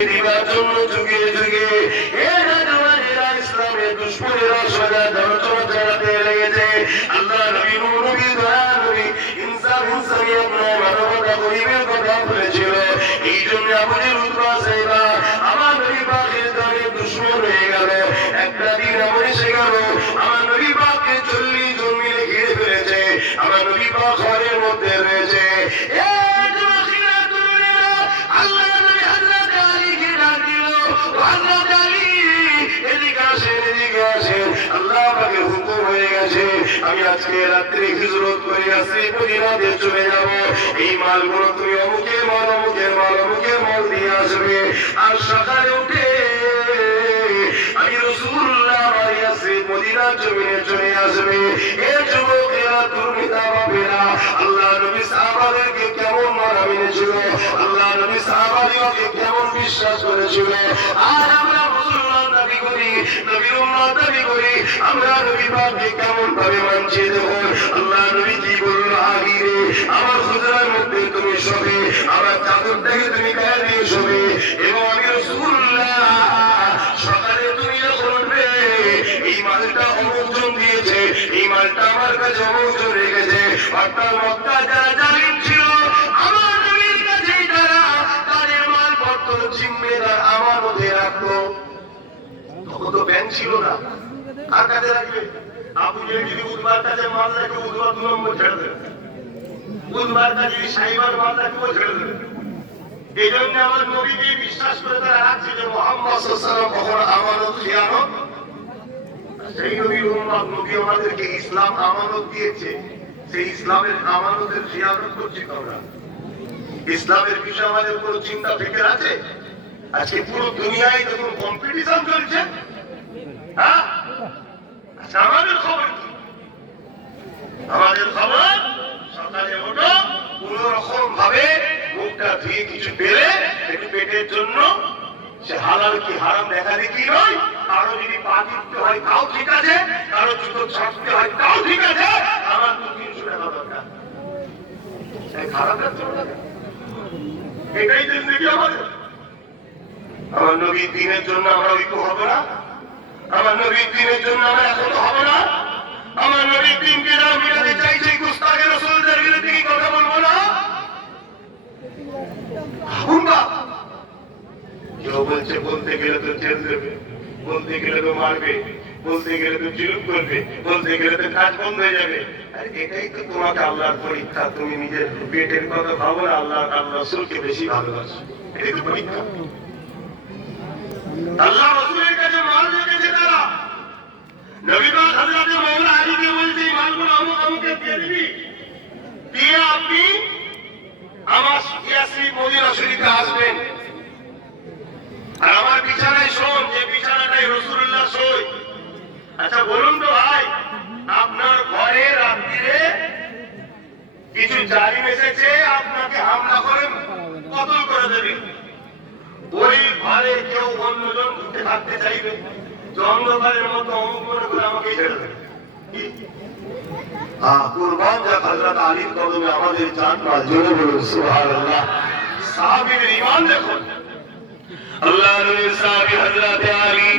দিবার জন্য যুগে যুগে ইসলামের দুশ্মনেরা সদা দরজা চালাতে লেগেছে। আল্লাহ নবী নবী দয়া নবী ইনসাফ ইনসানিয়ত মানবতা গরিবের কথা বলেছিল। এই জন্য আমাদের উদ্বাসীরা আমার নবী পাকের দ্বারে দুশ্মন হয়ে গেল। একটা দিন এমন এসে গেল আমার নবী পাককে 40 জন মিলে ঘিরে ফেলেছে। আমার নবী পাক ঘরের মধ্যে রয়েছে। আমি আজকে রাত্রে হিজরত করে আসছি, মদিনাতে চলে যাব। এই মালগুলো তুমি অমুকের মাল অমুকের মাল অমুকের মাল দিয়ে আসবে। আর সকালে উঠে আমি রাসূলুল্লাহ বাড়িয়াছে মদিনার জমিনে চলে আসবে। এ যুবকেরা দুর্নীতা বাপেরা আল্লাহ নবী সাহাবাদেরকে কেমন মানা মেনেছিল, আল্লাহ নবী সাহাবাদেরকে কেমন বিশ্বাস করেছিল। আর আমরা মুসলমান দাবি করি, নবীর উম্মত দাবি করি, আমরা নবী পাককে কেমন ভাবে মানছি। দেখুন আল্লাহ নবী কি বলল, আগিরে আমার হুজরার মধ্যে তুমি শোবে, আমার চাদরটাকে তুমি গায়ে দিয়ে শোবে। এবং আমি রাসূলুল্লাহ সকালে তুমি যখন উঠবে এই মালটা অমুকজন দিয়েছে, এই মালটা আমার কাছে অমুকজন রেখেছে। অর্থাৎ মক্কা যারা জালিম ছিল আমার নবীর কাছে তারা তাদের মালপত্র জিম্মেদার আমানতে রাখতো। তখন তো ব্যাংক ছিল না, কার কাছে রাখবে? আবু জেহেল যদি উদ্বার কাছে মাল রাখে উদ্বার 2 নম্বর ছেড়ে দেবে, উদ্বার কাছে যদি সাইবার মাল রাখে ও ছেড়ে দেবে। এই জন্য আমার নবীকে বিশ্বাস করে তারা রাখছে যে মুহাম্মদ সাল্লাল্লাহু আলাইহি ওয়াসাল্লাম কখনো আমানত খিয়ানত। সেই নবীর উম্মত নবী আমাদেরকে ইসলাম আমানত দিয়েছে, সেই ইসলামের আমানতের খিয়ানত করছি আমরা। ইসলামের বিষয়ে আমাদের কোনো চিন্তা ফিকির আছে? আজকে পুরো দুনিয়ায় যখন কম্পিটিশন চলছে, হ্যাঁ আমাদের খবর কি? আমাদের খবর সকালে ওঠো কোন রকম ভাবে মুখটা ধুয়ে কিছু পেলে একটু পেটের জন্য, সে হালাল কি হারাম দেখা দেখি নয়। কারো যদি পা টিপতে হয় তাও ঠিক আছে, কারো জুতো ছাড়তে হয় তাও ঠিক আছে, আমার 200-300 টাকা দরকার। খারাপ এটাই জিন্দেগি আমাদের। আমার নবীর দিনের জন্য আমরা ঐক্য হব না, আমার নবীর দিনের জন্য আমরা এখন হব না। আমার নবীর দিনকে যারা মিলাতে চাইছে গুস্তাখে রাসূলদের বিরুদ্ধে কি কথা বলবো না? কেউ বলছে বলতে গেলে তো জেল দেবে, বলতে গেলে তো মারবে, বলতে গেলে তো জুলুম করবে, বলতে গেলে তো কাজ বন্ধ হয়ে যাবে। আর এটাই তো তোমাকে আল্লাহর পরীক্ষা। তুমি নিজের পেটের কথা ভাবো না, আল্লাহ রাসূলকে বেশি ভালোবাসো, এটাই তো পরীক্ষা। আল্লাহ রাসূলের কাছে মাল রেখেছে তারা। নবী পাক হযরত মাওলা আলীকে বলছে মালগুলো অমুক অমুকে দিয়ে দিবি, দিয়ে আপনি আমার ইয়াসরিব মদিনা শরীফে আসবেন। আর আমার বিছানায় শোন, যে বিছানাটাই রাসূলুল্লাহ শোয়। আচ্ছা বলুন তো ভাই, আপনার ঘরে রাত্রিরে কিছু জালিম এসেছে আপনাকে হামলা করে কতল করে দেবে, ওই ঘরে কেউ অন্যজন ঢুকে থাকতে চাইবে? অন্ধকারের মতো অমুক মনে করে আমাকে ছেড়ে দেবে। কুরবান যা হযরত আলীর কদমে আমাদের জান মাল। জোরে বলুন সুবহানাল্লাহ। সাহাবীদের ঈমান দেখুন। আল্লাহর নবী সাহাবী হযরত আলী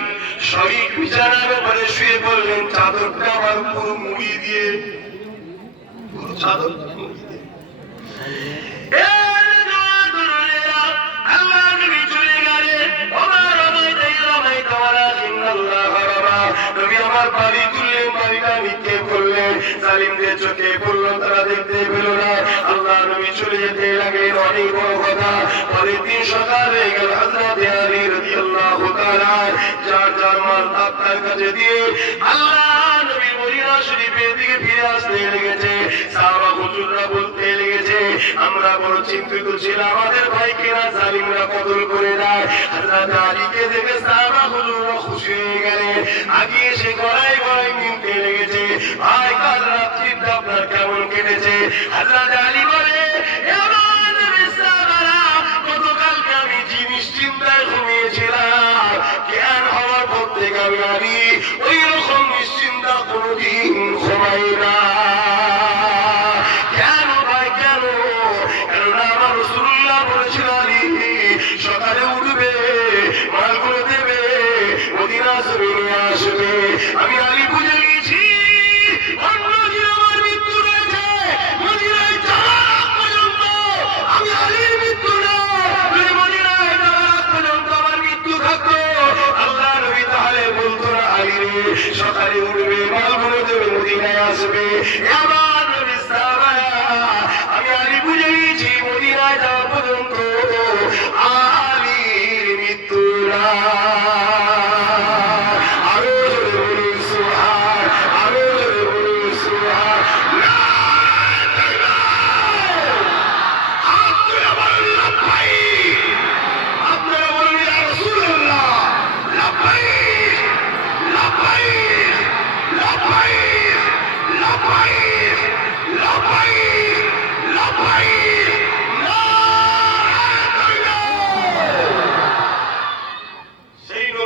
শহীদ বিছানার উপরে শুয়ে বললেন, চাদরটা আমার পুরো মুড়ি দিয়ে, পুরো চাদর মুড়ি দিয়ে। জালিমদের চোখে পড়ল, তারা দেখতে পেল না। আল্লাহ নবী চলে যেতে লাগলেন। অনেক বড় কথা। পরের দিন সকাল হয়ে গেল। হযরত আলী রাদিয়াল্লাহু তাআলা যার যার মাল তার কাছে দিয়ে আল্লাহ নবী মদিনা শরীফের দিকে ফিরে আসতে লেগেছে। সাহাবা হুজুররা বলতে লেগেছে, আমরা বড় চিন্তিত ছিলাম, আমাদের ভাইকে না জালিমরা কতল করে দেয়। হযরত আলীকে দেখে সাহাবা হুজুররা খুশি হয়ে গেলেন। আগে এসে গড়াই গড়াই মিলতে লেগেছে, ভাই কাল রাত্রিটা আপনার কেমন কেটেছে? হযরত আলী বলে, গতকালকে আমি যে নিশ্চিন্তায় ঘুমিয়েছিলাম, জ্ঞান হওয়ার পর থেকে আমি আলী ওই রকম নিশ্চিন্তা কোনদিন ঘুমাই না। কেন ভাই কেন? কেননা আমার রাসূলুল্লাহ বলেছিল আলী সকালে উঠবে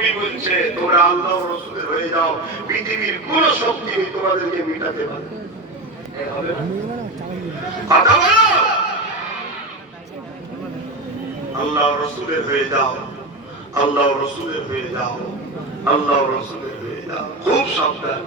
নবী বলছে তোমরা আল্লাহ ও রাসূলের হয়ে যাও, পৃথিবীর কোন শক্তি তোমাদেরকে মিটাতে পারবে না। কথা বলো, আল্লাহ ও রাসূলের হয়ে যাও, আল্লাহ ও রাসূলের হয়ে যাও, আল্লাহ ও রাসূলের হয়ে যাও। খুব সাবধান।